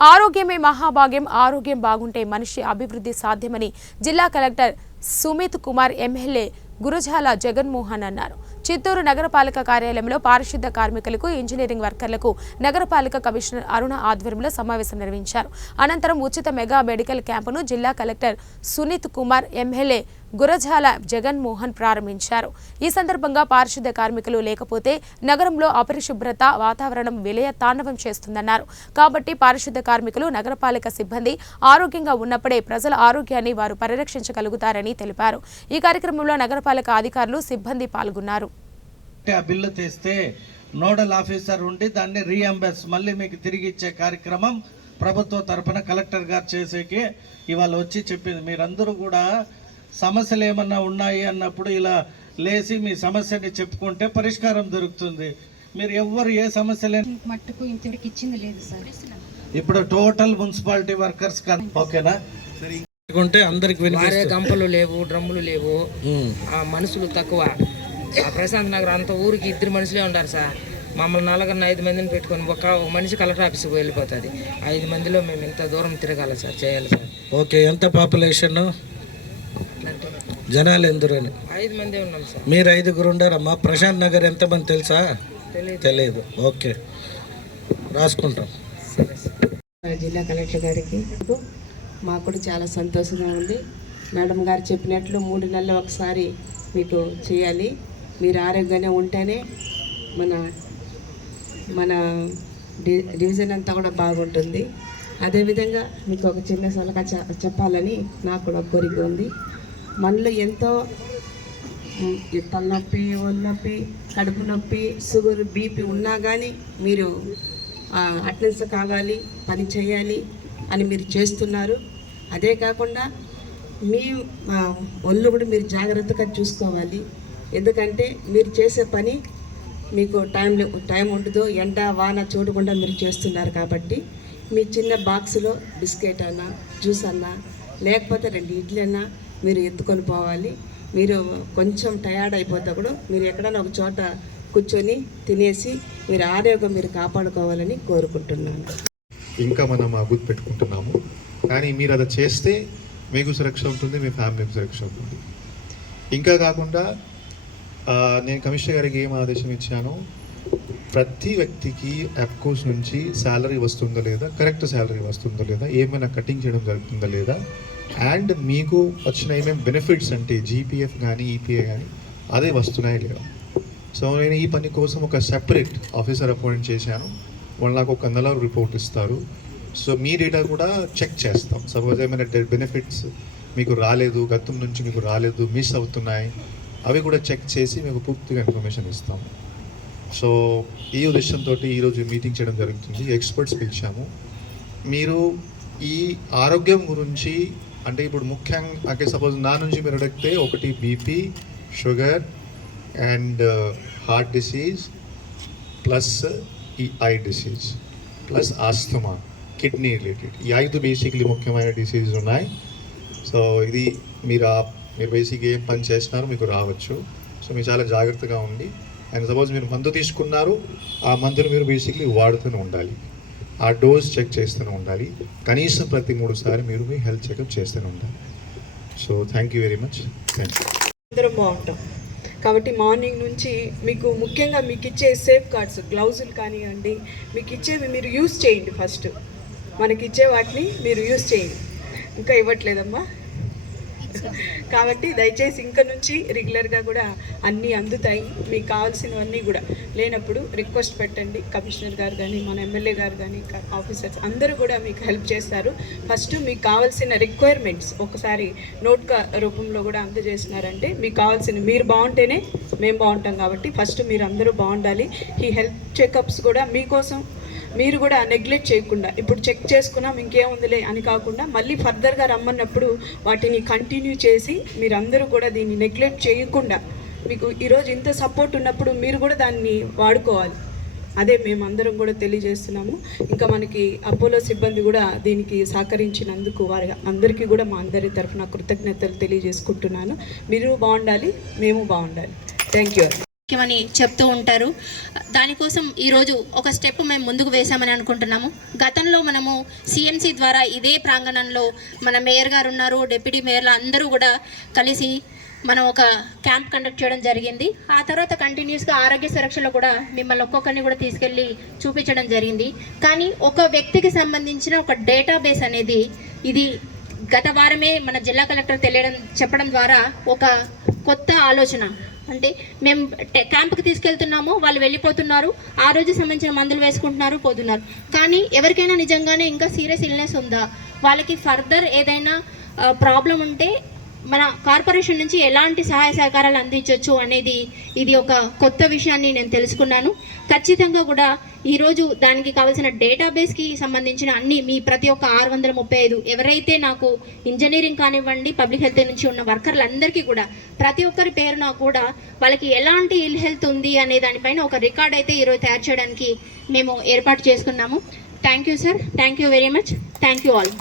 ఆరోగ్యమే మహాభాగ్యం. ఆరోగ్యం బాగుంటే మనిషి అభివృద్ధి సాధ్యమని జిల్లా కలెక్టర్ సుమిత్ కుమార్ ఎమ్మెల్యే గురజాల జగన్మోహన్ అన్నారు. చిత్తూరు నగరపాలక కార్యాలయంలో పారిశుద్ధ కార్మికులకు, ఇంజనీరింగ్ వర్కర్లకు నగరపాలక కమిషనర్ అరుణ ఆధ్వర్యంలో సమావేశం నిర్వహించారు. అనంతరం ఉచిత మెగా మెడికల్ క్యాంపును జిల్లా కలెక్టర్ సునీత్ కుమార్ ఎమ్మెల్యే గురజాల జగన్మోహన్ ప్రారంభించారు. ఈ సందర్భంగా పారిశుద్ధ కార్మికులు లేకపోతే నగరంలో అపరిశుభ్రత వాతావరణం విలయ తాండవం చేస్తుందన్నారు. కాబట్టి పారిశుద్ధ కార్మికులు, నగరపాలక సిబ్బంది ఆరోగ్యంగా ఉన్నప్పుడే ప్రజల ఆరోగ్యాన్ని వారు పరిరక్షించగలుగుతారని తెలిపారు. ఈ కార్యక్రమంలో నగరపాలక అధికారులు, సిబ్బంది పాల్గొన్నారు. బిల్లు తెస్తే నోడల్ ఆఫీసర్ ఉండి దాన్ని రీఎంబర్స్ మళ్ళీ మీకు తిరిగి ఇచ్చే కార్యక్రమం ప్రభుత్వ తరఫున కలెక్టర్ గారు చేసేకి ఇవాళ వచ్చి చెప్పింది. మీరందరూ కూడా సమస్యలు ఏమన్నా ఉన్నాయి అన్నప్పుడు ఇలా లేచి మీ సమస్యని చెప్పుకుంటే పరిష్కారం దొరుకుతుంది. మీరు ఎవ్వరు ఏ సమస్య మట్టుకు ఇంతవరకు ఇచ్చింది లేదు సార్. ఇప్పుడు టోటల్ మున్సిపాలిటీ వర్కర్స్ ఓకేనా? అందరికి గంపలు లేవు, డ్రమ్ములు లేవు, మనుషులు తక్కువ. ప్రశాంత్ నగర్ అంత ఊరికి 2 మనుషులే ఉన్నారు సార్. మమ్మల్ని 4-5 మందిని పెట్టుకొని ఒక మనిషి కలెక్టర్ ఆఫీస్కి వెళ్ళిపోతుంది. 5 మందిలో మేము ఇంత దూరం తిరగాలి సార్, చేయాలి సార్. ఓకే, ఎంత పాపులేషన్ జనాలు ఎందురని? 5 మంది ఉన్నాం సార్. మీరు 5గురు ఉండారమ్మా. ప్రశాంత్ నగర్ ఎంతమంది తెలుసా? తెలియదు. ఓకే, రాసుకుంటాం. జిల్లా కలెక్టర్ గారికి మాకు కూడా చాలా సంతోషంగా ఉంది. మేడం గారు చెప్పినట్లు 3 నెలలు ఒకసారి మీకు చేయాలి. మీరు ఆరోగ్యంగా ఉంటేనే మన డివిజన్ అంతా కూడా బాగుంటుంది. అదేవిధంగా మీకు ఒక చిన్న సలహా చెప్పాలని నాకు కూడా కోరిక ఉంది. మనలో ఎంతో తలనొప్పి, ఒళ్ళనొప్పి, కడుపు నొప్పి, షుగర్, బీపీ ఉన్నా కానీ మీరు అటెండెన్స్ కావాలి, పని చేయాలి అని మీరు చేస్తున్నారు. అదే కాకుండా మీ ఒళ్ళు కూడా మీరు జాగ్రత్తగా చూసుకోవాలి. ఎందుకంటే మీరు చేసే పని మీకు టైం ఉండదు, ఎండ వాన చూడకుండా మీరు చేస్తున్నారు. కాబట్టి మీ చిన్న బాక్స్లో బిస్కెట్ అన్నా, జ్యూస్ అన్నా, లేకపోతే 2 ఇడ్లీ అన్నా మీరు ఎత్తుకొని పోవాలి. మీరు కొంచెం టయర్డ్ అయిపోతే కూడా మీరు ఎక్కడైనా ఒక చోట కూర్చొని తినేసి మీరు ఆరోగ్యం మీరు కాపాడుకోవాలని కోరుకుంటున్నాను. ఇంకా మనం గుర్తు పెట్టుకుంటున్నాము, కానీ మీరు అది చేస్తే మీకు సురక్ష ఉంటుంది, మీ ఫ్యామిలీకి సురక్ష ఉంటుంది. ఇంకా కాకుండా నేను కమిషనర్ గారికి ఏం ఆదేశం ఇచ్చాను, ప్రతి వ్యక్తికి అప్కోస్ నుంచి శాలరీ వస్తుందా లేదా, కరెక్ట్ శాలరీ వస్తుందా లేదా, ఏమైనా కటింగ్ చేయడం జరుగుతుందా లేదా, అండ్ మీకు వచ్చిన ఏమేమి బెనిఫిట్స్ అంటే జీపీఎఫ్ కానీ ఈపీఏ కానీ అదే వస్తున్నాయా లేదా. సో నేను ఈ పని కోసం ఒక సెపరేట్ ఆఫీసర్ అపాయింట్ చేశాను. వాళ్ళు నాకు ఒక నెల రిపోర్ట్ ఇస్తారు. సో మీ డేటా కూడా చెక్ చేస్తాం. సపోజ్ ఏమైనా బెనిఫిట్స్ మీకు రాలేదు, గతం నుంచి మీకు రాలేదు, మిస్ అవుతున్నాయి, అవి కూడా చెక్ చేసి మీకు పూర్తిగా ఇన్ఫర్మేషన్ ఇస్తాము. సో ఈ ఉద్దేశంతో ఈరోజు మీటింగ్ చేయడం జరుగుతుంది. ఎక్స్పర్ట్స్ పిలిచాము. మీరు ఈ ఆరోగ్యం గురించి అంటే ఇప్పుడు ముఖ్యంగా అంటే సపోజ్ నా నుంచి మీరు అడిగితే ఒకటి BP, sugar and heart disease, plus ఈ eye disease, plus asthma, kidney related, ఈ 5 బేసిక్లీ ముఖ్యమైన డిసీజ్ ఉన్నాయి. సో ఇది మీరు బేసిక్ ఏం పని చేస్తున్నారు మీకు రావచ్చు. సో మీరు చాలా జాగ్రత్తగా ఉండి, అండ్ సపోజ్ మీరు మందు తీసుకున్నారు, ఆ మందును మీరు బేసిక్లీ వాడుతూనే ఉండాలి, ఆ డోస్ చెక్ చేస్తూనే ఉండాలి. కనీసం ప్రతి 3 సార్లు మీరు మీ హెల్త్ చెకప్ చేస్తూనే ఉండాలి. So thank you very much. Thank you. అందరం బాగుంటాం కాబట్టి మార్నింగ్ నుంచి మీకు ముఖ్యంగా మీకు ఇచ్చే సేఫ్ గార్డ్స్, గ్లౌజులు కానివ్వండి, మీకు ఇచ్చేవి మీరు యూజ్ చేయండి. ఫస్ట్ మనకి ఇచ్చే వాటిని మీరు యూజ్ చేయండి. ఇంకా ఇవ్వట్లేదమ్మా కాబట్టి దయచేసి ఇంకా నుంచి రెగ్యులర్గా కూడా అన్నీ అందుతాయి. మీకు కావాల్సినవన్నీ కూడా లేనప్పుడు రిక్వెస్ట్ పెట్టండి. కమిషనర్ గారు కానీ, మన ఎమ్మెల్యే గారు కానీ, ఆఫీసర్స్ అందరూ కూడా మీకు హెల్ప్ చేస్తారు. ఫస్ట్ మీకు కావాల్సిన రిక్వైర్మెంట్స్ ఒకసారి నోట్గా రూపంలో కూడా అందజేసినారంటే మీకు కావాల్సిన మీరు బాగుంటేనే మేము బాగుంటాం. కాబట్టి ఫస్ట్ మీరు అందరూ బాగుండాలి. ఈ హెల్త్ చెకప్స్ కూడా మీకోసం మీరు కూడా నెగ్లెక్ట్ చేయకుండా, ఇప్పుడు చెక్ చేసుకున్నాం ఇంకేముందిలే అని కాకుండా మళ్ళీ ఫర్దర్గా రమ్మన్నప్పుడు వాటిని కంటిన్యూ చేసి మీరందరూ కూడా దీన్ని నెగ్లెక్ట్ చేయకుండా, మీకు ఈరోజు ఇంత సపోర్ట్ ఉన్నప్పుడు మీరు కూడా దాన్ని వాడుకోవాలి. అదే మేమందరం కూడా తెలియజేస్తున్నాము. ఇంకా మనకి అపోలో సిబ్బంది కూడా దీనికి సహకరించినందుకు వారి అందరికీ కూడా మా అందరి తరఫున కృతజ్ఞతలు తెలియజేసుకుంటున్నాను. మీరు బాగుండాలి, మేము బాగుండాలి. Thank you. ముఖ్యమని చెప్తూ ఉంటారు. దానికోసం ఈరోజు ఒక స్టెప్ మేము ముందుకు వేశామని అనుకుంటున్నాము. గతంలో మనము సిఎంసి ద్వారా ఇదే ప్రాంగణంలో మన మేయర్ గారు ఉన్నారు, డిప్యూటీ మేయర్లు అందరూ కూడా కలిసి మనం ఒక క్యాంప్ కండక్ట్ చేయడం జరిగింది. ఆ తర్వాత కంటిన్యూస్గా ఆరోగ్య సురక్షలో కూడా మిమ్మల్ని ఒక్కొక్కరిని కూడా తీసుకెళ్ళి చూపించడం జరిగింది. కానీ ఒక వ్యక్తికి సంబంధించిన ఒక డేటాబేస్ అనేది ఇది గత వారమే మన జిల్లా కలెక్టర్ చెప్పడం ద్వారా ఒక కొత్త ఆలోచన. అంటే మేము క్యాంప్కి తీసుకెళ్తున్నాము, వాళ్ళు వెళ్ళిపోతున్నారు, ఆ రోజు సంబంధించిన మందులు వేసుకుంటున్నారు, పోతున్నారు. కానీ ఎవరికైనా నిజంగానే ఇంకా సీరియస్ ఇల్నెస్ ఉందా, వాళ్ళకి ఫర్దర్ ఏదైనా ప్రాబ్లం ఉంటే మన కార్పొరేషన్ నుంచి ఎలాంటి సహాయ సహకారాలు అందించవచ్చు అనేది ఇది ఒక కొత్త విషయాన్ని నేను తెలుసుకున్నాను. ఖచ్చితంగా కూడా ఈరోజు దానికి కావాల్సిన డేటాబేస్కి సంబంధించిన అన్ని మీ ప్రతి ఒక్క 635 ఎవరైతే నాకు ఇంజనీరింగ్ కానివ్వండి పబ్లిక్ హెల్త్ నుంచి ఉన్న వర్కర్లందరికీ కూడా ప్రతి ఒక్కరి పేరున కూడా వాళ్ళకి ఎలాంటి ఇల్ హెల్త్ ఉంది అనే దానిపైన ఒక రికార్డ్ అయితే ఈరోజు తయారు చేయడానికి మేము ఏర్పాటు చేసుకున్నాము. Thank you sir, thank you very much, thank you all.